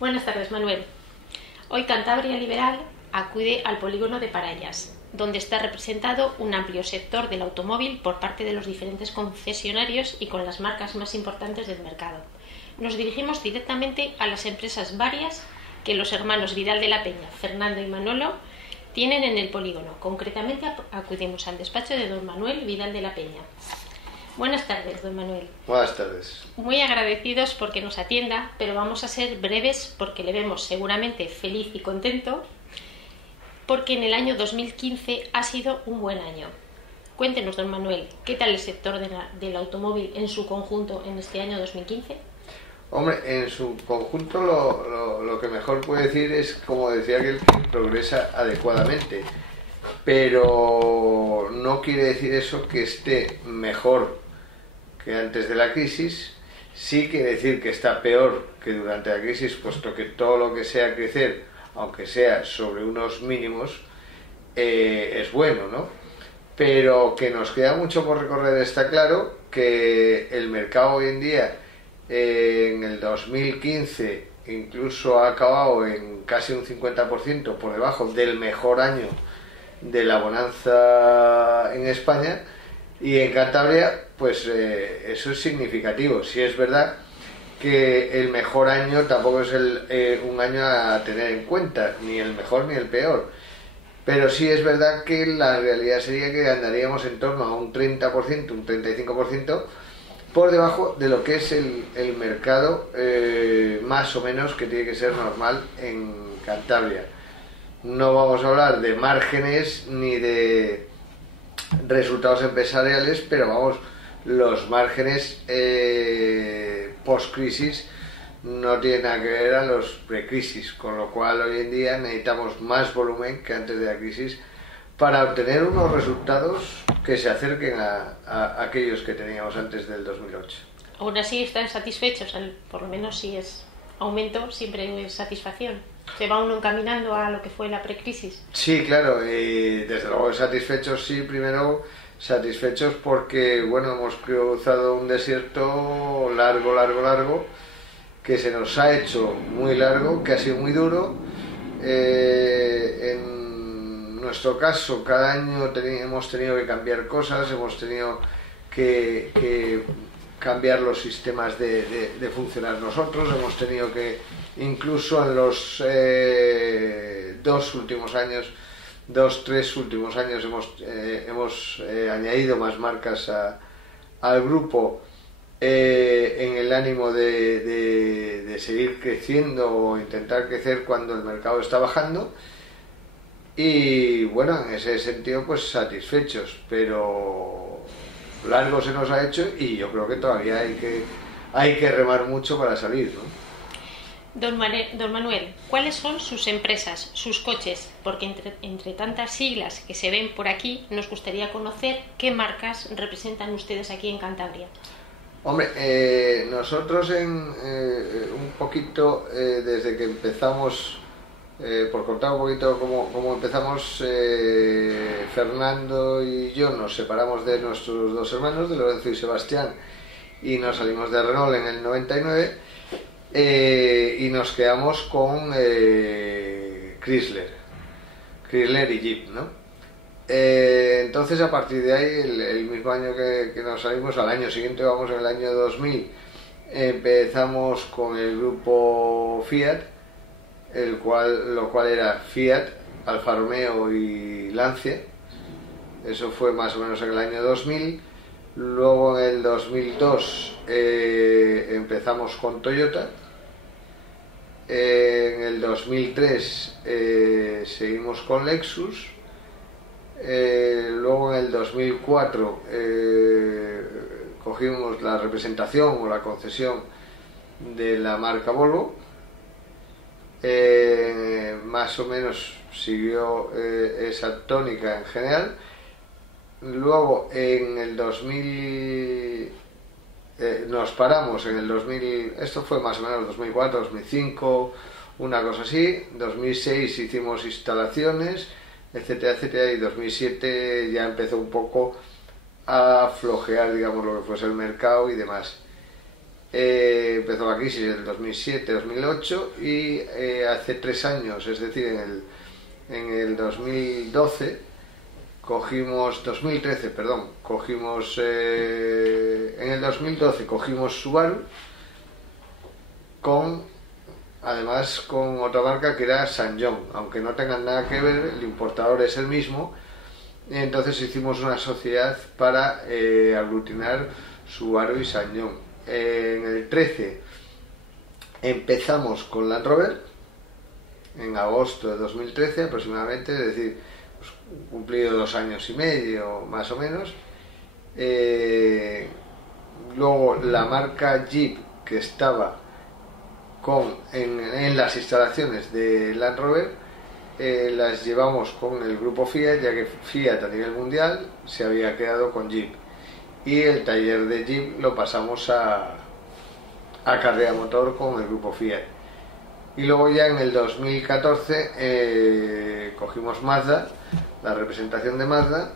Buenas tardes, Manuel. Hoy Cantabria Liberal acude al polígono de Parallas, donde está representado un amplio sector del automóvil por parte de los diferentes concesionarios y con las marcas más importantes del mercado. Nos dirigimos directamente a las empresas varias que los hermanos Vidal de la Peña, Fernando y Manolo, tienen en el polígono. Concretamente acudimos al despacho de don Manuel Vidal de la Peña. Buenas tardes, don Manuel. Buenas tardes. Muy agradecidos porque nos atienda, pero vamos a ser breves porque le vemos seguramente feliz y contento, porque en el año 2015 ha sido un buen año. Cuéntenos, don Manuel, ¿qué tal el sector del automóvil en su conjunto en este año 2015? Hombre, en su conjunto lo que mejor puede decir es, como decía aquel, que progresa adecuadamente. Pero no quiere decir eso que esté mejor que antes de la crisis. Sí quiere decir que está peor que durante la crisis, puesto que todo lo que sea crecer, aunque sea sobre unos mínimos, es bueno, ¿no? Pero que nos queda mucho por recorrer. Está claro que el mercado hoy en día, en el 2015, incluso ha acabado en casi un 50% por debajo del mejor año de la bonanza en España, y en Cantabria pues eso es significativo. Sí es verdad que el mejor año tampoco es un año a tener en cuenta, ni el mejor ni el peor, pero sí es verdad que la realidad sería que andaríamos en torno a un 30%, un 35% por debajo de lo que es el mercado más o menos que tiene que ser normal en Cantabria. No vamos a hablar de márgenes ni de resultados empresariales, pero vamos, los márgenes post-crisis no tienen nada que ver a los pre-crisis, con lo cual hoy en día necesitamos más volumen que antes de la crisis para obtener unos resultados que se acerquen a aquellos que teníamos antes del 2008. Aún así están satisfechos, por lo menos si es aumento, siempre es satisfacción. ¿Se va uno encaminando a lo que fue la precrisis? Sí, claro, y desde luego satisfechos, sí. Primero satisfechos porque, bueno, hemos cruzado un desierto largo, que se nos ha hecho muy largo, que ha sido muy duro. En nuestro caso, cada año hemos tenido que cambiar cosas, hemos tenido que cambiar los sistemas de funcionar nosotros, hemos tenido que, incluso en los tres últimos años hemos añadido más marcas al grupo en el ánimo de seguir creciendo o intentar crecer cuando el mercado está bajando. Y bueno, en ese sentido pues satisfechos, pero largo se nos ha hecho y yo creo que todavía hay que remar mucho para salir, ¿no? Don Manuel, ¿cuáles son sus empresas, sus coches? Porque entre tantas siglas que se ven por aquí, nos gustaría conocer qué marcas representan ustedes aquí en Cantabria. Hombre, nosotros un poquito, desde que empezamos, por contar un poquito cómo empezamos, Fernando y yo nos separamos de nuestros dos hermanos, de Lorenzo y Sebastián, y nos salimos de Renault en el 99, y nos quedamos con Chrysler y Jeep, ¿no? Entonces, a partir de ahí, el mismo año que nos salimos, al año siguiente, vamos, en el año 2000, empezamos con el grupo Fiat, lo cual era Fiat, Alfa Romeo y Lancia. Eso fue más o menos en el año 2000. Luego en el 2002 empezamos con Toyota. En el 2003 seguimos con Lexus. Luego en el 2004 cogimos la representación o la concesión de la marca Volvo. Más o menos siguió esa tónica en general. Luego en el 2000 nos paramos en el 2000, esto fue más o menos 2004, 2005, una cosa así. 2006 hicimos instalaciones, etcétera, etcétera, y 2007 ya empezó un poco a flojear, digamos, lo que fuese el mercado y demás. empezó la crisis en el 2007-2008 y hace 3 años, es decir, en el 2012, cogimos, 2013, perdón, cogimos, en el 2012 cogimos Subaru, además con otra marca que era SsangYong, aunque no tengan nada que ver, el importador es el mismo. Entonces hicimos una sociedad para aglutinar Subaru y SsangYong. En el 13 empezamos con Land Rover, en agosto de 2013 aproximadamente, es decir, pues, cumplido 2 años y medio más o menos. Luego la marca Jeep, que estaba en las instalaciones de Land Rover, las llevamos con el grupo Fiat, ya que Fiat a nivel mundial se había quedado con Jeep, y el taller de Jeep lo pasamos a Carrera Motor con el grupo Fiat. Y luego ya en el 2014 cogimos Mazda, la representación de Mazda,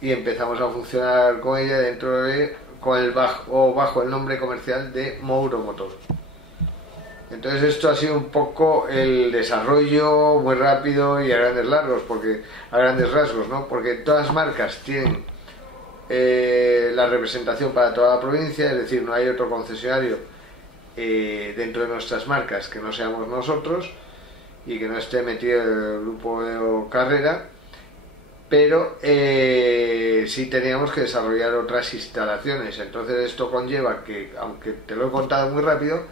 y empezamos a funcionar con ella bajo el nombre comercial de Mouro Motor. Entonces esto ha sido un poco el desarrollo muy rápido y a grandes rasgos, ¿no? Porque todas las marcas tienen la representación para toda la provincia, es decir, no hay otro concesionario dentro de nuestras marcas que no seamos nosotros y que no esté metido el grupo de Carrera, pero sí teníamos que desarrollar otras instalaciones. Entonces esto conlleva que, aunque te lo he contado muy rápido,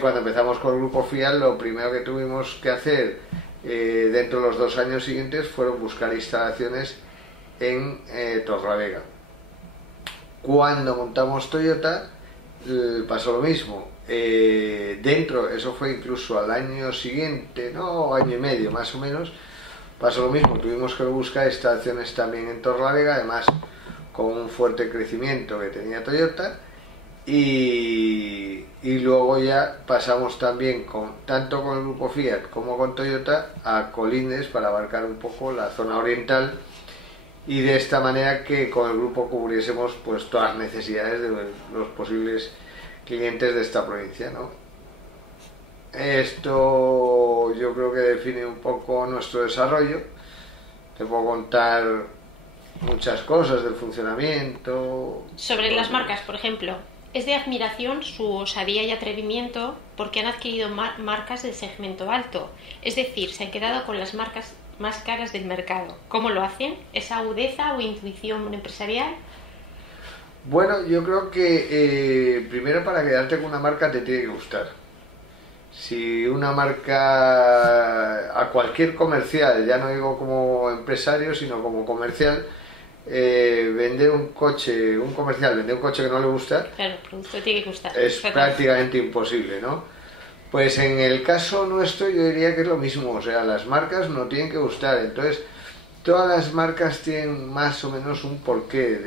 cuando empezamos con el grupo Fiat, lo primero que tuvimos que hacer dentro de los 2 años siguientes fueron buscar instalaciones en Torrelavega. Cuando montamos Toyota pasó lo mismo. Eso fue incluso al año siguiente, no, año y medio más o menos, pasó lo mismo. Tuvimos que buscar instalaciones también en Torrelavega, además con un fuerte crecimiento que tenía Toyota. Y luego ya pasamos también tanto con el grupo Fiat como con Toyota a Colindres para abarcar un poco la zona oriental, y de esta manera que con el grupo cubriésemos pues todas las necesidades de los posibles clientes de esta provincia, ¿no? Esto yo creo que define un poco nuestro desarrollo. Te puedo contar muchas cosas del funcionamiento. Sobre las marcas, por ejemplo, es de admiración su osadía y atrevimiento, porque han adquirido marcas del segmento alto, es decir, se han quedado con las marcas más caras del mercado. ¿Cómo lo hacen? ¿Es agudeza o intuición empresarial? Bueno, yo creo que primero, para quedarte con una marca te tiene que gustar. Si una marca, a cualquier comercial, ya no digo como empresario, sino como comercial, vender un coche que no le gusta, claro, el producto tiene que gustar, es prácticamente imposible, ¿no? Pues en el caso nuestro yo diría que es lo mismo, o sea, las marcas no tienen que gustar. Entonces todas las marcas tienen más o menos un porqué,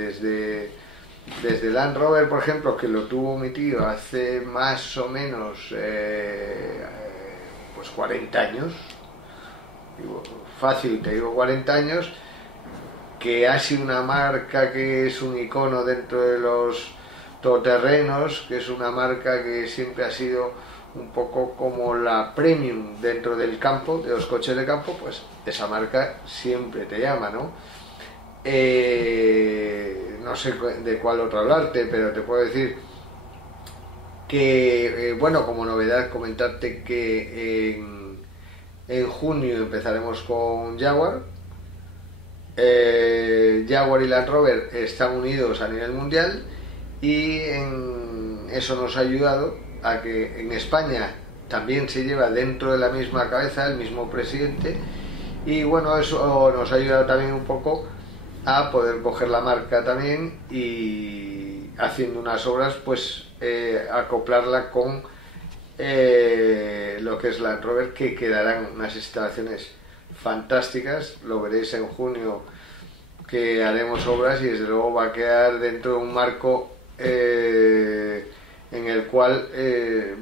desde Land Rover, por ejemplo, que lo tuvo mi tío hace más o menos pues 40 años, fácil te digo 40 años, que ha sido una marca que es un icono dentro de los todoterrenos, que es una marca que siempre ha sido un poco como la premium dentro del campo, de los coches de campo. Pues esa marca siempre te llama, ¿no? No sé de cuál otro hablarte, pero te puedo decir que, bueno, como novedad comentarte que en junio empezaremos con Jaguar. Jaguar y Land Rover están unidos a nivel mundial, y eso nos ha ayudado a que en España también se lleva dentro de la misma cabeza el mismo presidente, y bueno, eso nos ha ayudado también un poco a poder coger la marca también y, haciendo unas obras, pues acoplarla con lo que es Land Rover, que quedarán unas instalaciones fantásticas. Lo veréis en junio, que haremos obras, y desde luego va a quedar dentro de un marco en el cual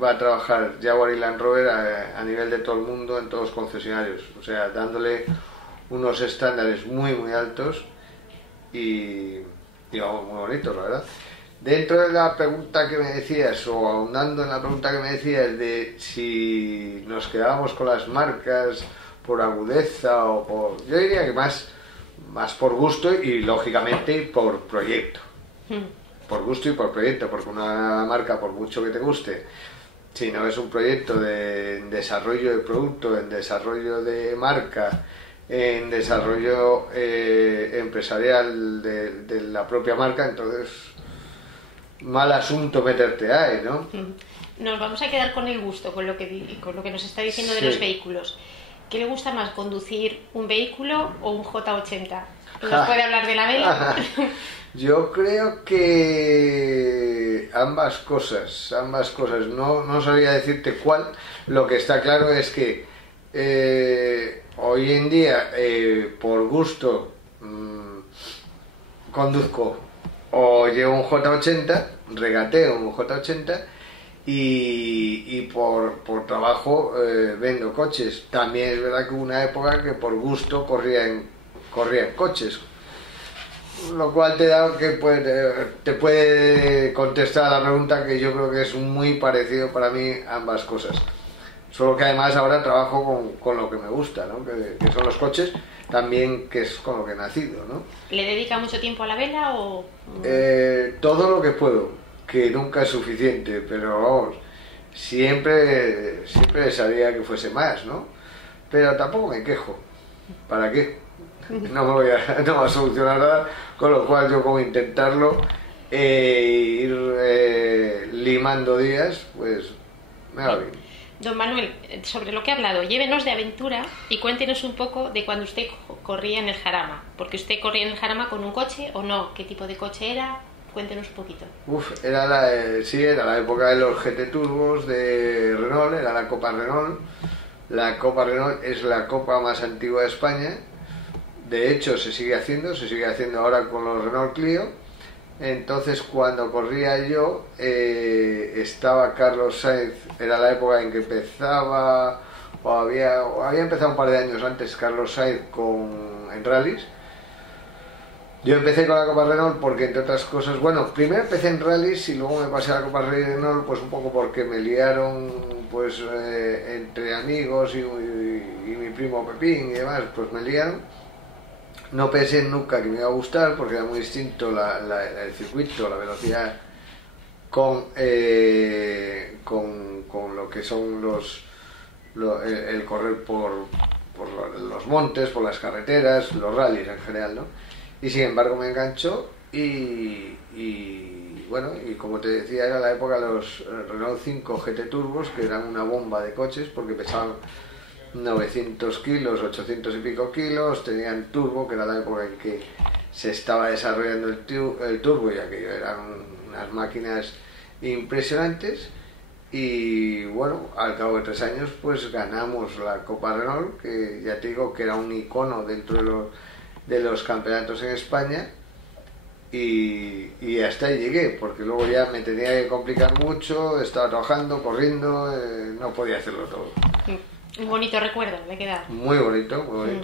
va a trabajar Jaguar y Land Rover a nivel de todo el mundo, en todos los concesionarios, o sea, dándole unos estándares muy muy altos y vamos, muy bonitos, la verdad. Dentro de la pregunta que me decías, o ahondando en la pregunta que me decías de si nos quedábamos con las marcas por agudeza o por... Yo diría que más por gusto y lógicamente por proyecto. Por gusto y por proyecto, porque una marca, por mucho que te guste, si no es un proyecto de desarrollo de producto, en desarrollo de marca, en desarrollo empresarial de la propia marca, entonces mal asunto meterte ahí, ¿no? Nos vamos a quedar con el gusto, con lo que nos está diciendo de los vehículos. ¿Qué le gusta más, conducir un vehículo o un J80? ¿Nos puede hablar de la vela? Yo creo que ambas cosas. No sabría decirte cuál. Lo que está claro es que hoy en día, por gusto, conduzco o llevo un J80, regateo un J80 y por trabajo vendo coches. También es verdad que hubo una época que por gusto corría en coches, lo cual te puede contestar a la pregunta, que yo creo que es muy parecido para mí ambas cosas. Solo que además ahora trabajo con lo que me gusta, ¿no? que son los coches, también, que es con lo que he nacido, ¿no? ¿Le dedica mucho tiempo a la vela o...? Todo lo que puedo, que nunca es suficiente, pero vamos, siempre desearía que fuese más, ¿no? Pero tampoco me quejo. ¿Para qué? No va a solucionar nada, con lo cual yo, como intentarlo, ir limando días, pues me va bien. Don Manuel, sobre lo que ha hablado, llévenos de aventura y cuéntenos un poco de cuando usted corría en el Jarama. Porque usted corría en el Jarama con un coche o no, ¿qué tipo de coche era? Cuéntenos un poquito. Era la época de los GT Turbos de Renault, era la Copa Renault. La Copa Renault es la copa más antigua de España. De hecho, se sigue haciendo ahora con los Renault Clio. Entonces, cuando corría yo, estaba Carlos Sainz, era la época en que empezaba, o había empezado un par de años antes Carlos Sainz en rallies. Yo empecé con la Copa Renault porque, entre otras cosas, bueno, primero empecé en rallies y luego me pasé a la Copa Renault, pues un poco porque me liaron, pues entre amigos y mi primo Pepín y demás, pues me liaron. No pensé nunca que me iba a gustar, porque era muy distinto el circuito, la velocidad con lo que son el correr por los montes, por las carreteras, los rallies en general, ¿no? Y sin embargo me enganchó y bueno, y como te decía, era la época de los Renault 5 GT Turbos, que eran una bomba de coches porque pesaban 900 kilos, 800 y pico kilos, tenían turbo, que era la época en que se estaba desarrollando el turbo, y aquello eran unas máquinas impresionantes. Y bueno, al cabo de 3 años pues ganamos la Copa Renault, que ya te digo que era un icono dentro de los campeonatos en España, y hasta ahí llegué, porque luego ya me tenía que complicar mucho, estaba trabajando, corriendo, no podía hacerlo todo. Un bonito recuerdo, le queda. Muy bonito,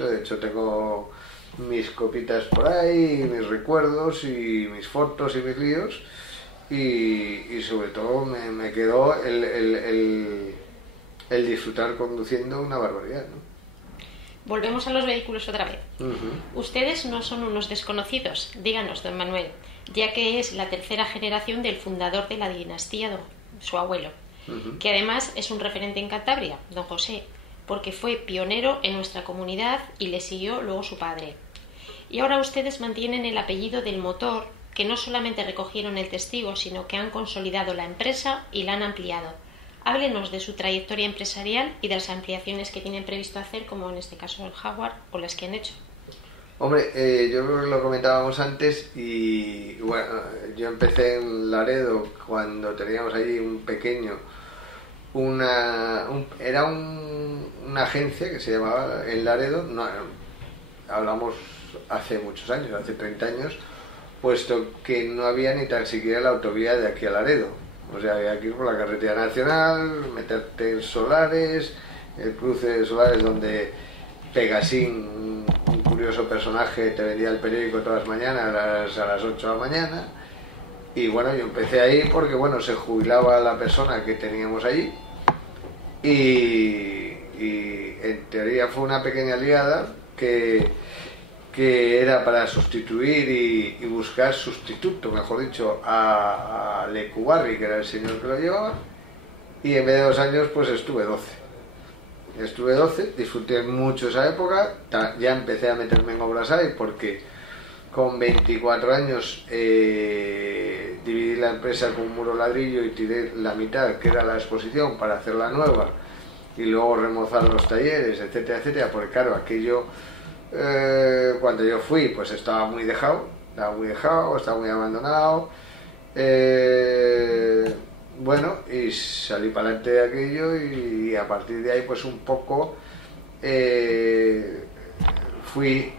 de hecho tengo mis copitas por ahí, mis recuerdos y mis fotos y mis líos, y sobre todo me quedó el disfrutar conduciendo una barbaridad, ¿no? Volvemos a los vehículos otra vez. Ustedes no son unos desconocidos, díganos, don Manuel, ya que es la tercera generación del fundador de la dinastía, su abuelo, que además es un referente en Cantabria, don José, porque fue pionero en nuestra comunidad y le siguió luego su padre. Y ahora ustedes mantienen el apellido del motor, que no solamente recogieron el testigo, sino que han consolidado la empresa y la han ampliado. Háblenos de su trayectoria empresarial y de las ampliaciones que tienen previsto hacer, como en este caso el Jaguar, o las que han hecho. Hombre, yo creo que lo comentábamos antes, y bueno, yo empecé en Laredo cuando teníamos allí un pequeño, era una agencia que se llamaba en Laredo, no, hablamos hace muchos años, hace 30 años, puesto que no había ni tan siquiera la autovía de aquí a Laredo. O sea, había que ir por la carretera nacional, meterte en Solares, el cruce de Solares donde Pegasín, un curioso personaje, te vendía el periódico todas las mañanas a las 8 de la mañana, Y bueno, yo empecé ahí porque bueno, se jubilaba la persona que teníamos allí y en teoría fue una pequeña liada que era para sustituir y buscar sustituto, mejor dicho, a Lecubarri, que era el señor que lo llevaba, y en vez de 2 años pues estuve 12. Estuve 12, disfruté mucho esa época, ya empecé a meterme en obras ahí porque con 24 años dividí la empresa con un muro ladrillo y tiré la mitad, que era la exposición, para hacer la nueva y luego remozar los talleres, etcétera, etcétera, porque claro, aquello cuando yo fui pues estaba muy dejado, estaba muy abandonado, bueno, y salí para adelante de aquello y a partir de ahí pues un poco fui,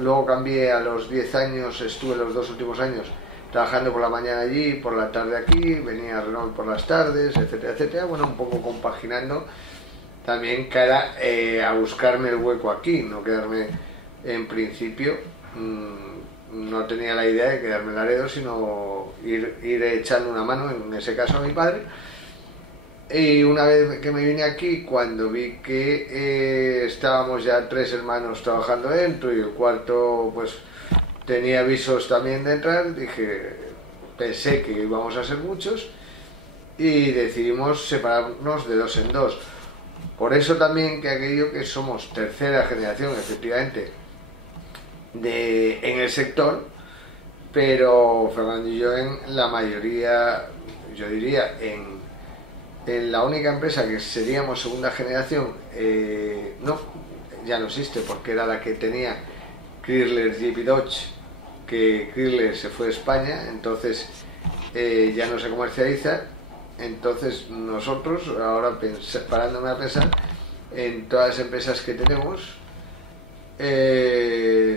luego cambié a los 10 años, estuve los 2 últimos años trabajando por la mañana allí, por la tarde aquí, venía a Renault por las tardes, etcétera, etcétera, bueno, un poco compaginando también cara a buscarme el hueco aquí, no quedarme en principio, no tenía la idea de quedarme en Laredo, sino ir echando una mano, en ese caso a mi padre. Y una vez que me vine aquí, cuando vi que estábamos ya 3 hermanos trabajando dentro y el cuarto pues tenía avisos también de entrar, pensé que íbamos a ser muchos y decidimos separarnos de 2 en 2. Por eso también que aquello que somos tercera generación, efectivamente, en el sector, pero Fernando y yo en la mayoría, yo diría, en la única empresa que seríamos segunda generación, no, ya no existe porque era la que tenía Chrysler, Jeep y Dodge, que Chrysler se fue a España, entonces ya no se comercializa. Entonces nosotros, ahora parándome a pensar, en todas las empresas que tenemos,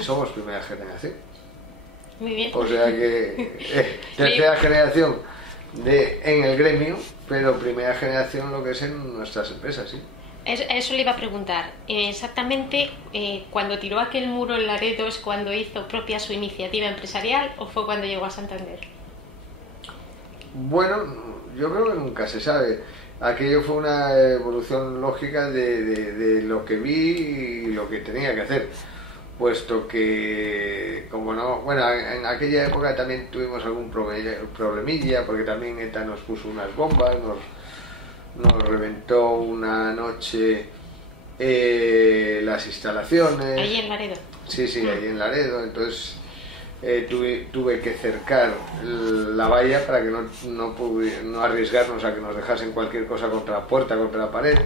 somos primera generación. Muy bien. O sea que tercera generación en el gremio, pero primera generación lo que es en nuestras empresas, sí. Eso le iba a preguntar. Exactamente, cuando tiró aquel muro en Laredo, ¿es cuando hizo propia su iniciativa empresarial o fue cuando llegó a Santander? Bueno, yo creo que nunca se sabe. Aquello fue una evolución lógica de lo que vi y lo que tenía que hacer, puesto que, como no, bueno, en aquella época también tuvimos algún problemilla, porque también ETA nos puso unas bombas, nos reventó una noche las instalaciones. ¿Ahí en Laredo? Sí, ahí en Laredo, entonces tuve que cercar la valla para que no arriesgarnos a que nos dejasen cualquier cosa contra la puerta, contra la pared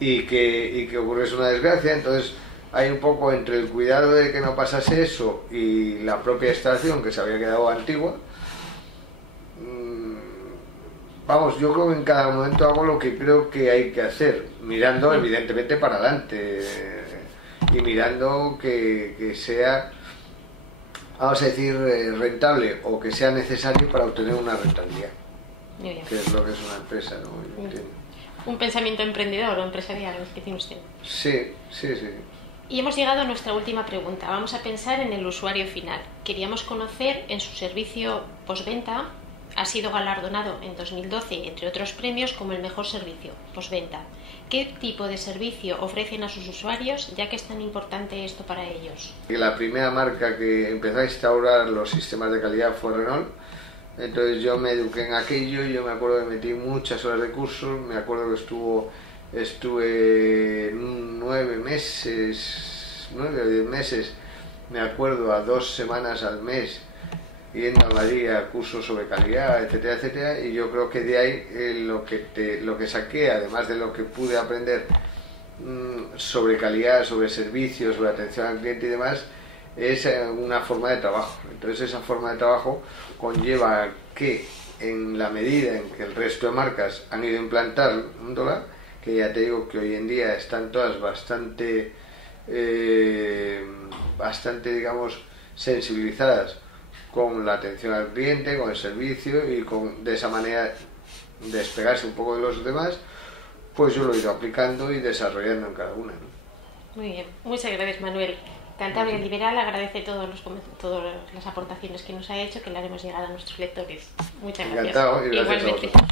y que ocurriese una desgracia. Entonces hay un poco entre el cuidado de que no pasase eso y la propia instalación que se había quedado antigua. Vamos, yo creo que en cada momento hago lo que creo que hay que hacer, mirando evidentemente para adelante y mirando que sea, vamos a decir, rentable o que sea necesario para obtener una rentabilidad, que es lo que es una empresa, ¿no? Un pensamiento emprendedor o empresarial, es que tiene usted. Sí. Y hemos llegado a nuestra última pregunta. Vamos a pensar en el usuario final. Queríamos conocer en su servicio postventa. Ha sido galardonado en 2012, entre otros premios, como el mejor servicio postventa. ¿Qué tipo de servicio ofrecen a sus usuarios, ya que es tan importante esto para ellos? La primera marca que empezó a instaurar los sistemas de calidad fue Renault. Entonces yo me eduqué en aquello y yo me acuerdo que metí muchas horas de cursos. Me acuerdo que estuve 9 meses, 9 o 10 meses, me acuerdo, a 2 semanas al mes yendo a Madrid a cursos sobre calidad, etcétera, etcétera, y yo creo que de ahí lo que saqué, además de lo que pude aprender sobre calidad, sobre servicios, sobre atención al cliente y demás, es una forma de trabajo. Entonces esa forma de trabajo conlleva que en la medida en que el resto de marcas han ido implantándola, que ya te digo que hoy en día están todas bastante digamos, sensibilizadas con la atención al cliente, con el servicio y de esa manera despegarse un poco de los demás, pues yo lo he ido aplicando y desarrollando en cada una, ¿no? Muy bien, muchas gracias, Manuel. Cantabria Liberal agradece todas las aportaciones que nos ha hecho, que le haremos llegar a nuestros lectores. Muchas gracias. Encantado y gracias a Igualmente. vosotros.